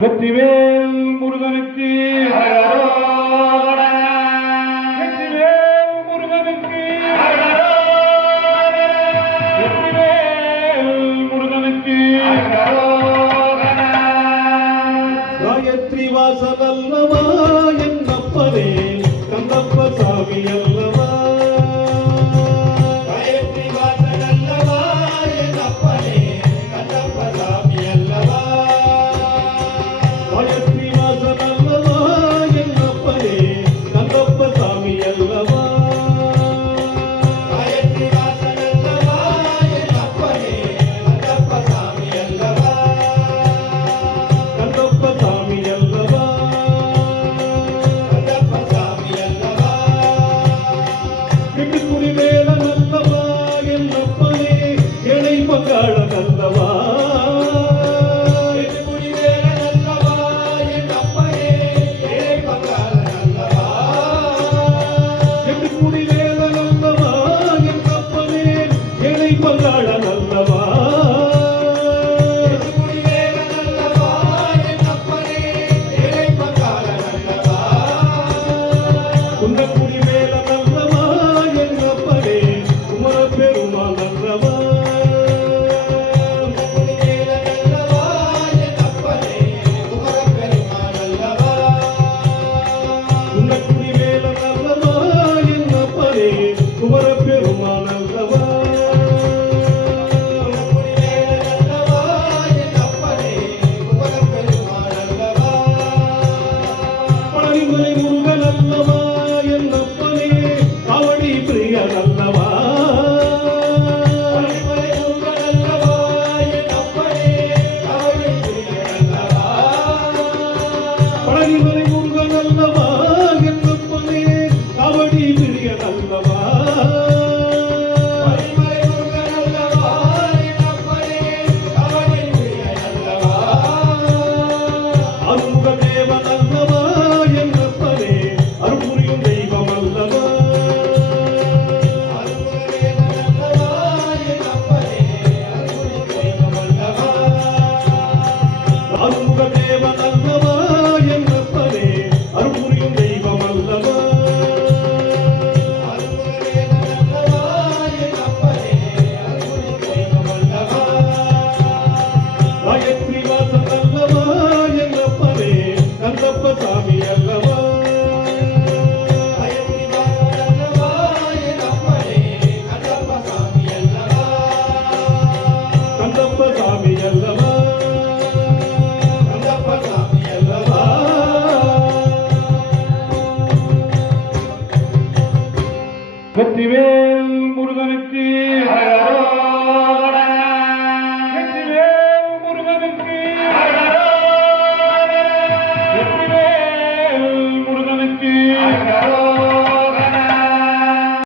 வெற்றிவேல் முருகனுக்கு வெற்றிவேல் முருகனுக்கு வெற்றிவேல் முருகனுக்கு காயத்ரி வாசல் அல்லவா என்னப்பனே கந்தப்ப சாமி அல்லவா காயத்ரி வாசல் அல்லவா என்னப்பனே கந்தப்ப சாமி அல்லவா காயத்ரி வாசல் அல்லவா என்னப்பனே கந்தப்ப சாமி அல்லவா காயத்ரி வாசல் அல்லவா என்னப்பனே கந்தப்ப சாமி அல்லவா கந்தப்ப சாமி அல்லவா கந்தப்ப சாமி அல்லவா எட்டுக்குடி வேலன் அல்லவா என்னப்பனே இணை பங்காளன் அல்லவா எட்டுக்குடி வேலன் அல்லவா என்னப்பனே ஏழை பங்காளன் அல்லவா எட்டுக்குடி வேலன் அல்லவா என்னப்பனே இணை பங்காளன் அல்லவா எட்டுக்குடி வேலன் அல்லவா என்னப்பனே ஏழை பங்காளன் அல்லவா குன்றக்குடி வேலன் அல்லவா என்னப்பனே குமர பெருமாள் அல்லவா குன்றக்குடி வேலன் அல்லவா என்னப்பனே குமரப்பெருமாள் அல்லவா குன்றக்குடி வேலன் அல்லவா என்னப்பனே குமர பெருமாள் அல்லவா குன்றக்குடி வேலன் அல்லவா என்னப்பனே குமரப்பெருமாள் அல்லவா பழனிமலை முருகன் அல்லவா என்னப்பனே காவடி பிரியன் அல்லவா பழனிமலை முருகன் அல்லவா என்னப்பனே காவடி பிரியன் அல்லவா பழனிமலை முருகன் அல்லவா என்னப்பனே காவடி பிரியன் அல்லவா பழனிமலை முருகன் அல்லவா என்னப்பனே காவடி பிரியன் அல்லவா அருமுக தேவன் அல்லவா என்னப்பனே அருள்புரியும் தெய்வம் அல்லவா அருமுக தேவன் அல்லவா என்னப்பனே அருள்புரியும் தெய்வம் அல்லவா காயத்ரி வாசல் அல்லவா என்னப்பனே கந்தப்ப சாமி அல்லவா கந்தப்ப சாமி அல்லவா வெற்றிவேல்